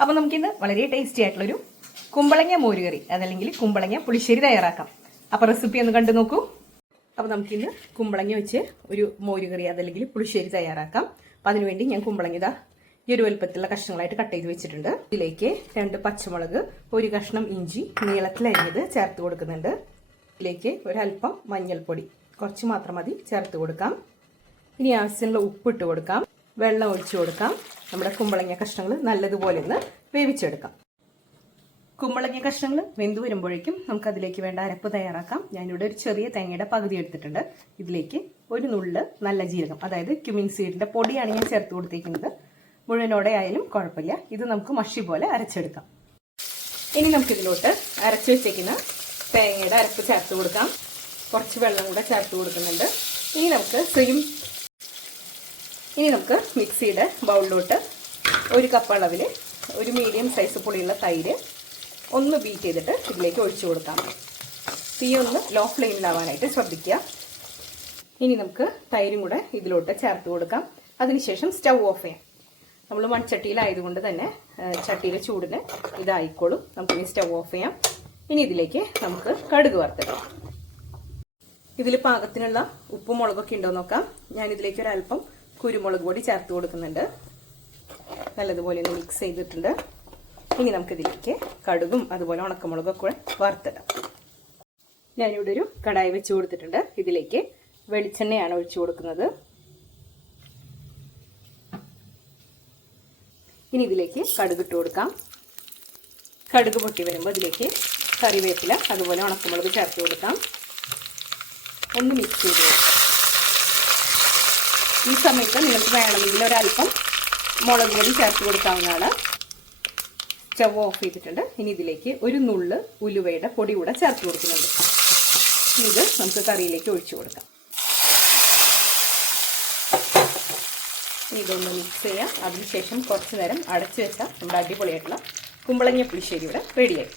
അപ്പോൾ നമുക്കിന്ന് വളരെ ടേസ്റ്റി ആയിട്ടുള്ളൊരു കുമ്പളങ്ങ മോരുകറി അതല്ലെങ്കിൽ കുമ്പളങ്ങ പുളിശ്ശേരി തയ്യാറാക്കാം. അപ്പോൾ റെസിപ്പി ഒന്ന് കണ്ടു നോക്കൂ. അപ്പോൾ നമുക്കിന്ന് കുമ്പളങ്ങ വെച്ച് ഒരു മോരുകറി അതല്ലെങ്കിൽ പുളിശ്ശേരി തയ്യാറാക്കാം. അപ്പം അതിനുവേണ്ടി ഞാൻ കുമ്പളങ്ങ ഈ ഒരു വലുപ്പത്തിലുള്ള കഷ്ണങ്ങളായിട്ട് കട്ട് ചെയ്ത് വെച്ചിട്ടുണ്ട്. ഇതിലേക്ക് 2 പച്ചമുളക്, 1 കഷ്ണം ഇഞ്ചി നീളത്തിലരിഞ്ഞത് ചേർത്ത് കൊടുക്കുന്നുണ്ട്. ഇതിലേക്ക് ഒരല്പം മഞ്ഞൾപ്പൊടി കുറച്ച് മാത്രം മതി ചേർത്ത് കൊടുക്കാം. ഇനി ആവശ്യമുള്ള ഉപ്പിട്ട് കൊടുക്കാം. വെള്ളം ഒഴിച്ചു കൊടുക്കാം. നമ്മുടെ കുമ്പളങ്ങ കഷ്ണങ്ങൾ നല്ലതുപോലെ ഒന്ന് വേവിച്ചെടുക്കാം. കുമ്പളങ്ങ കഷ്ണങ്ങൾ വെന്ത് വരുമ്പോഴേക്കും നമുക്കതിലേക്ക് വേണ്ട അരപ്പ് തയ്യാറാക്കാം. ഞാനിവിടെ ഒരു ചെറിയ തേങ്ങയുടെ പകുതി എടുത്തിട്ടുണ്ട്. ഇതിലേക്ക് ഒരു നുള്ള് നല്ല ജീരകം, അതായത് ക്യുമിൻ സീഡിന്റെ പൊടിയാണ് ഞാൻ ചേർത്ത് കൊടുത്തിരിക്കുന്നത്. മുഴുവനോടെ ആയാലും കുഴപ്പമില്ല. ഇത് നമുക്ക് മഷി പോലെ അരച്ചെടുക്കാം. ഇനി നമുക്കിതിലോട്ട് അരച്ചു വെച്ചേക്കുന്ന തേങ്ങയുടെ അരപ്പ് ചേർത്ത് കൊടുക്കാം. കുറച്ച് വെള്ളം കൂടെ ചേർത്ത് കൊടുക്കുന്നുണ്ട്. ഇനി നമുക്ക് മിക്സിയുടെ ബൗളിലോട്ട് 1 കപ്പ് അളവിൽ ഒരു മീഡിയം സൈസ് പുളിയുള്ള തൈര് ഒന്ന് ബീറ്റ് ചെയ്തിട്ട് ഇതിലേക്ക് ഒഴിച്ചു കൊടുക്കാം. തീ ഒന്ന് ലോ ഫ്ലെയിമിലാവാനായിട്ട് ശ്രദ്ധിക്കുക. ഇനി നമുക്ക് തൈരും കൂടെ ഇതിലോട്ട് ചേർത്ത് കൊടുക്കാം. അതിനുശേഷം സ്റ്റൗ ഓഫ് ചെയ്യാം. നമ്മൾ മൺചട്ടിയിലായതുകൊണ്ട് തന്നെ ചട്ടിയിലെ ചൂടിന് ഇതായിക്കോളും. നമുക്കിനി സ്റ്റൗ ഓഫ് ചെയ്യാം. ഇനി ഇതിലേക്ക് നമുക്ക് കടുക് വറുത്തിടാം. ഇതിൽ പാകത്തിനുള്ള ഉപ്പും മുളകൊക്കെ ഉണ്ടോ നോക്കാം. ഞാനിതിലേക്ക് ഒരല്പം കുരുമുളക് പൊടി ചേർത്ത് കൊടുക്കുന്നുണ്ട്. നല്ലതുപോലെ ഒന്ന് മിക്സ് ചെയ്തിട്ടുണ്ട്. ഇനി നമുക്കിതിലേക്ക് കടുകും അതുപോലെ ഉണക്കമുളകൊക്കെ വറുത്തിടാം. ഞാനിവിടെ ഒരു കടായി വെച്ച് കൊടുത്തിട്ടുണ്ട്. ഇതിലേക്ക് വെളിച്ചെണ്ണയാണ് ഒഴിച്ചു കൊടുക്കുന്നത്. ഇനി ഇതിലേക്ക് കടുക് ഇട്ട് കൊടുക്കാം. കടുക് പൊട്ടി വരുമ്പോൾ ഇതിലേക്ക് കറിവേപ്പില അതുപോലെ ഉണക്കമുളക് ചേർത്ത് കൊടുക്കാം. ഒന്ന് മിക്സ് ചെയ്ത് കൊടുക്കാം. ഈ സമയത്ത് നിങ്ങൾക്ക് വേണമെങ്കിൽ ഒരല്പം മുളക് പൊടി ചേർത്ത് കൊടുക്കാവുന്നതാണ്. സ്റ്റവ് ഓഫ് ചെയ്തിട്ടുണ്ട്. ഇനി ഇതിലേക്ക് ഒരു നുള്ള് ഉലുവയുടെ പൊടി കൂടെ ചേർത്ത് കൊടുക്കുന്നുണ്ട്. ഇത് നമുക്ക് കറിയിലേക്ക് ഒഴിച്ചു കൊടുക്കാം. ഇതൊന്ന് മിക്സ് ചെയ്യാം. അതിനുശേഷം കുറച്ച് നേരം അടച്ചു വെച്ചാൽ നമ്മുടെ അടിപൊളിയായിട്ടുള്ള കുമ്പളങ്ങ പുളിശ്ശേരി ഇവിടെ റെഡിയായി.